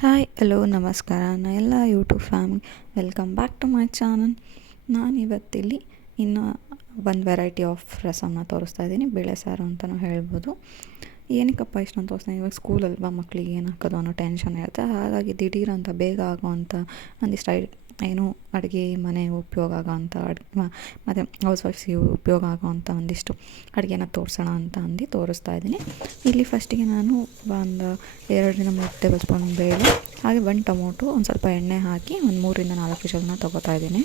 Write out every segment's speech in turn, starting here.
Hi hello ನಮಸ್ಕಾರ ಎಲ್ಲ YouTube family, welcome back to my channel. ನಾನಿವತ್ತಿಲ್ಲಿ ಇನ್ನು ಒಂದು ವೆರೈಟಿ ಆಫ್ ರಸಮ್ನ ತೋರಿಸ್ತಾ ಇದ್ದೀನಿ. ಬೇಳೆ ಸಾರು ಅಂತಲೂ ಹೇಳ್ಬೋದು. ಏನಕ್ಕಪ್ಪ ಇಷ್ಟೊಂದು ತೋರಿಸ್ತೀನಿ, ಇವಾಗ ಸ್ಕೂಲಲ್ವಾ ಮಕ್ಕಳಿಗೆ ಏನು ಹಾಕೋದು ಅನ್ನೋ ಟೆನ್ಷನ್ ಇರುತ್ತೆ. ಹಾಗಾಗಿ ದಿಢೀರ್ ಅಂತ ಬೇಗ ಆಗೋವಂಥ ಒಂದಿಷ್ಟು ಏನು ಅಡುಗೆ ಮನೆ ಉಪಯೋಗ ಆಗೋವಂಥ ಮತ್ತು ಹೌಸ್ ವೈಫ್ಸಿಗೆ ಉಪಯೋಗ ಆಗೋವಂಥ ಒಂದಿಷ್ಟು ಅಡುಗೆನ ತೋರಿಸೋಣ ಅಂತ ತೋರಿಸ್ತಾ ಇದ್ದೀನಿ. ಇಲ್ಲಿ ಫಸ್ಟಿಗೆ ನಾನು ಒಂದು 2-3 ಟೇಬಲ್ ಸ್ಪೂನ್ ಬೇಳೆ, ಹಾಗೆ 1 ಟೊಮೊಟೊ, ಒಂದು ಸ್ವಲ್ಪ ಎಣ್ಣೆ ಹಾಕಿ ಒಂದು 3-4 ವಿಷಲ್ನ ತೊಗೋತಾ ಇದ್ದೀನಿ.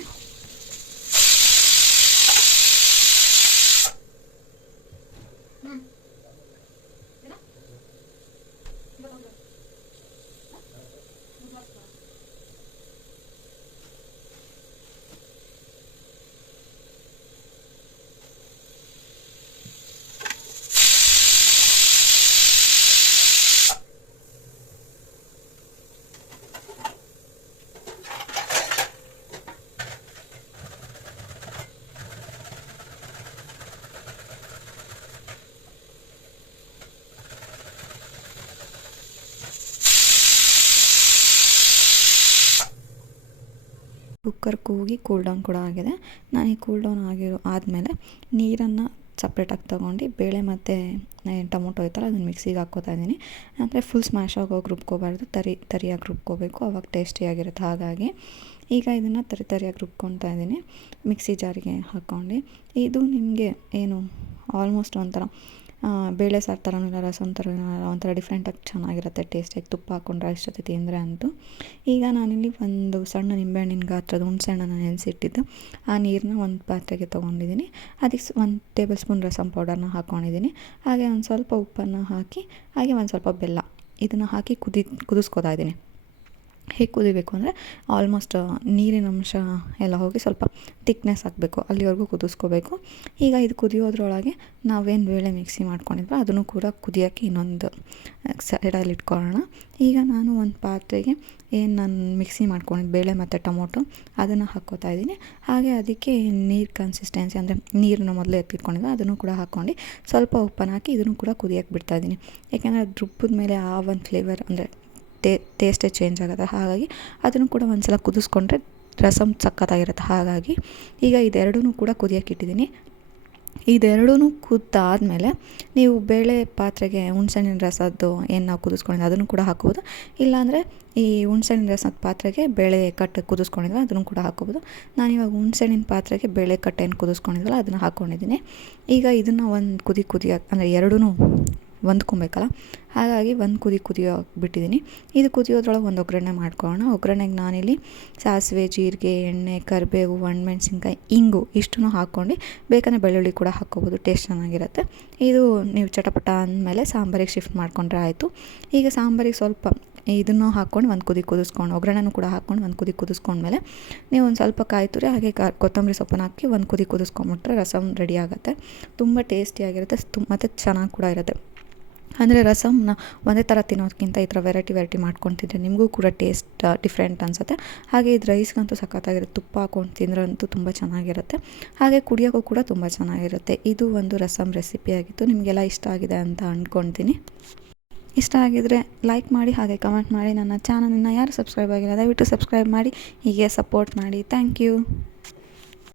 ಕುಕ್ಕರ್ ಕೂಗಿ ಕೂಲ್ ಡೌನ್ ಕೂಡ ಆಗಿದೆ. ನಾನು ಈ ಕೂಲ್ ಡೌನ್ ಆದಮೇಲೆ ನೀರನ್ನು ಸಪ್ರೇಟಾಗಿ ತೊಗೊಂಡು ಬೇಳೆ ಮತ್ತು ಟೊಮೊಟೊ ಐತಲ್ಲ ಅದನ್ನು ಮಿಕ್ಸಿಗೆ ಹಾಕ್ಕೋತಾ ಇದ್ದೀನಿ. ಅಂದರೆ ಫುಲ್ ಸ್ಮ್ಯಾಶ್ ಆಗೋಗಿ ರುಬ್ಕೋಬಾರ್ದು, ತರಿಯಾಗಿ ರುಬ್ಕೋಬೇಕು, ಅವಾಗ ಟೇಸ್ಟಿಯಾಗಿರುತ್ತೆ. ಹಾಗಾಗಿ ಈಗ ಇದನ್ನು ತರಿಯಾಗಿ ರುಬ್ಕೊತಾ ಇದ್ದೀನಿ ಮಿಕ್ಸಿ ಜಾರಿಗೆ ಹಾಕ್ಕೊಂಡು. ಇದು ನಿಮಗೆ ಏನು ಆಲ್ಮೋಸ್ಟ್ ಒಂಥರ ಬೇಳೆ ಸಾರು ಥರನೂ ಇಲ್ಲ, ರಸಮ್ ಥರನೂ ಇಲ್ಲ, ಒಂಥರ ಡಿಫ್ರೆಂಟಾಗಿ ಚೆನ್ನಾಗಿರುತ್ತೆ ಟೇಸ್ಟಿಯಾಗಿ. ತುಪ್ಪ ಹಾಕ್ಕೊಂಡು ರೈಸ್ ಜೊತೆ ತಿಂದರೆ ಅಂತೂ. ಈಗ ನಾನಿಲ್ಲಿ ಒಂದು ಸಣ್ಣ ನಿಂಬೆಹಣ್ಣಿನ ಗಾತ್ರದ ಹುಣಸೆಹಣ್ಣನ್ನು ನೆನೆಸಿಟ್ಟಿದ್ದು ಆ ನೀರನ್ನ ಒಂದು ಪಾತ್ರೆಗೆ ತೊಗೊಂಡಿದ್ದೀನಿ. ಅದಕ್ಕೆ 1 ಟೇಬಲ್ ಸ್ಪೂನ್ ರಸಮ್ ಪೌಡರ್ನ ಹಾಕ್ಕೊಂಡಿದ್ದೀನಿ. ಹಾಗೆ ಒಂದು ಸ್ವಲ್ಪ ಉಪ್ಪನ್ನು ಹಾಕಿ, ಹಾಗೆ ಒಂದು ಸ್ವಲ್ಪ ಬೆಲ್ಲ, ಇದನ್ನು ಹಾಕಿ ಕುದಿಸ್ಕೊತಾ ಇದ್ದೀನಿ. ಹೇಗೆ ಕುದಿಬೇಕು ಅಂದರೆ ಆಲ್ಮೋಸ್ಟ್ ನೀರಿನ ಅಂಶ ಎಲ್ಲ ಹೋಗಿ ಸ್ವಲ್ಪ ತಿಕ್ನೆಸ್ ಆಗಬೇಕು, ಅಲ್ಲಿವರೆಗೂ ಕುದಿಸ್ಕೋಬೇಕು. ಈಗ ಇದು ಕುದಿಯೋದ್ರೊಳಗೆ ನಾವೇನು ಬೇಳೆ ಮಿಕ್ಸಿ ಮಾಡ್ಕೊಂಡಿದ್ವೋ ಅದನ್ನು ಕೂಡ ಕುದಿಯೋಕ್ಕೆ ಇನ್ನೊಂದು ಸೈಡಲ್ಲಿ ಇಟ್ಕೊಳ್ಳೋಣ. ಈಗ ನಾನು ಒಂದು ಪಾತ್ರೆಗೆ ಏನು ನಾನು ಮಿಕ್ಸಿ ಮಾಡ್ಕೊಂಡಿದ್ದು ಬೇಳೆ ಮತ್ತು ಟೊಮೊಟೊ ಅದನ್ನು ಹಾಕ್ಕೋತಾ ಇದ್ದೀನಿ. ಹಾಗೆ ಅದಕ್ಕೆ ನೀರು ಕನ್ಸಿಸ್ಟೆನ್ಸಿ ಅಂದರೆ ನೀರನ್ನು ಮೊದಲೇ ಎತ್ತಿಟ್ಕೊಂಡಿದ್ದೆ ಅದನ್ನು ಕೂಡ ಹಾಕ್ಕೊಂಡು ಸ್ವಲ್ಪ ಉಪ್ಪನ್ನು ಹಾಕಿ ಇದನ್ನು ಕೂಡ ಕುದಿಯೋಕ್ಕೆ ಬಿಡ್ತಾಯಿದ್ದೀನಿ. ಯಾಕೆಂದರೆ ಅದು ರುಬ್ಬದ ಮೇಲೆ ಆ ಒಂದು ಫ್ಲೇವರ್ ಅಂದರೆ ಟೇಸ್ಟೇ ಚೇಂಜ್ ಆಗುತ್ತೆ. ಹಾಗಾಗಿ ಅದನ್ನು ಕೂಡ ಒಂದು ಸಲ ಕುದಿಸ್ಕೊಂಡ್ರೆ ರಸಮ್ ಸಖತ್ತಾಗಿರುತ್ತೆ. ಹಾಗಾಗಿ ಈಗ ಇದೆರಡೂ ಕೂಡ ಕುದಿಯೋಕ್ಕೆ ಇಟ್ಟಿದ್ದೀನಿ. ಇದೆರಡೂ ಕುದ್ದಾದಮೇಲೆ ನೀವು ಬೇಳೆ ಪಾತ್ರೆಗೆ ಹುಣಸೆಹಣ್ಣಿನ ರಸದ್ದು ಏನು ನಾವು ಕುದಿಸ್ಕೊಂಡಿದ್ವಿ ಅದನ್ನು ಕೂಡ ಹಾಕ್ಬೋದು. ಇಲ್ಲಾಂದರೆ ಈ ಹುಣಸೆಹಣ್ಣಿನ ರಸದ ಪಾತ್ರೆಗೆ ಬೇಳೆ ಕಟ್ಟು ಕುದಿಸ್ಕೊಂಡಿದ್ವಿ ಅದನ್ನು ಕೂಡ ಹಾಕ್ಕೋಬೋದು. ನಾನಿವಾಗ ಹುಣಸೆಹಣ್ಣಿನ ಪಾತ್ರೆಗೆ ಬೇಳೆ ಕಟ್ಟು ಏನು ಕುದಿಸ್ಕೊಂಡಿದ್ವಲ್ಲ ಅದನ್ನು ಹಾಕ್ಕೊಂಡಿದ್ದೀನಿ. ಈಗ ಇದನ್ನು ಒಂದು ಕುದಿಯೋಕ್ಕೆ ಅಂದರೆ ಎರಡೂ ಹೊಂದ್ಕೊಬೇಕಲ್ಲ, ಹಾಗಾಗಿ ಒಂದು ಕುದಿಯೋಕೆ ಬಿಟ್ಟಿದ್ದೀನಿ. ಇದು ಕುದಿಯೋದ್ರೊಳಗೆ ಒಂದು ಒಗ್ಗರಣೆ ಮಾಡ್ಕೊಳ್ಳೋಣ. ಒಗ್ಗರಣೆಗೆ ನಾನಿಲ್ಲಿ ಸಾಸಿವೆ, ಜೀರಿಗೆ, ಎಣ್ಣೆ, ಕರಿಬೇವು, ಒಣಮೆಣ್ಸಿನ್ಕಾಯಿ, ಇಂಗು ಇಷ್ಟನ್ನು ಹಾಕ್ಕೊಂಡು ಬೇಕಂದರೆ ಬೆಳ್ಳುಳ್ಳಿ ಕೂಡ ಹಾಕ್ಕೋಬೋದು, ಟೇಸ್ಟ್ ಚೆನ್ನಾಗಿರುತ್ತೆ. ಇದು ನೀವು ಚಟಪಟ ಅಂದಮೇಲೆ ಸಾಂಬಾರಿಗೆ ಶಿಫ್ಟ್ ಮಾಡ್ಕೊಂಡ್ರೆ ಆಯಿತು. ಈಗ ಸಾಂಬಾರಿಗೆ ಸ್ವಲ್ಪ ಇದನ್ನು ಹಾಕ್ಕೊಂಡು ಒಂದು ಕುದಿಸ್ಕೊಂಡು ಒಗ್ಗರಣೆನೂ ಕೂಡ ಹಾಕ್ಕೊಂಡು ಒಂದು ಕುದಿಸ್ಕೊಂಡ್ಮೇಲೆ ನೀವು ಒಂದು ಸ್ವಲ್ಪ ಕಾಯಿ ತುರಿ ಹಾಗೆ ಕೊತ್ತಂಬರಿ ಸೊಪ್ಪನ್ನು ಹಾಕಿ ಒಂದು ಕುದಿಸ್ಕೊಂಬಿಟ್ರೆ ರಸಮ್ ರೆಡಿ ಆಗುತ್ತೆ. ತುಂಬ ಟೇಸ್ಟಿಯಾಗಿರುತ್ತೆ ಮತ್ತು ಚೆನ್ನಾಗಿ ಕೂಡ ಇರುತ್ತೆ. ಅಂದರೆ ರಸಮ್ನ ಒಂದೇ ಥರ ತಿನ್ನೋದಕ್ಕಿಂತ ಈ ಥರ ವೆರೈಟಿ ಮಾಡ್ಕೊತಿದ್ರೆ ನಿಮಗೂ ಕೂಡ ಟೇಸ್ಟ್ ಡಿಫ್ರೆಂಟ್ ಅನಿಸುತ್ತೆ. ಹಾಗೆ ಇದು ರೈಸ್ಗಂತೂ ಸಖತ್ತಾಗಿರುತ್ತೆ, ತುಪ್ಪ ಹಾಕ್ಕೊಂಡು ತಿಂದ್ರಂತೂ ತುಂಬ ಚೆನ್ನಾಗಿರುತ್ತೆ. ಹಾಗೆ ಕುಡಿಯೋಕ್ಕೂ ಕೂಡ ತುಂಬ ಚೆನ್ನಾಗಿರುತ್ತೆ. ಇದು ಒಂದು ರಸಮ್ ರೆಸಿಪಿಯಾಗಿತ್ತು. ನಿಮಗೆಲ್ಲ ಇಷ್ಟ ಆಗಿದೆ ಅಂತ ಅಂದ್ಕೊಳ್ತೀನಿ. ಇಷ್ಟ ಆಗಿದರೆ ಲೈಕ್ ಮಾಡಿ, ಹಾಗೆ ಕಮೆಂಟ್ ಮಾಡಿ. ನನ್ನ ಚಾನಲನ್ನು ಯಾರು ಸಬ್ಸ್ಕ್ರೈಬ್ ಆಗಿಲ್ಲ ದಯವಿಟ್ಟು ಸಬ್ಸ್ಕ್ರೈಬ್ ಮಾಡಿ, ಹೀಗೆ ಸಪೋರ್ಟ್ ಮಾಡಿ. Thank you.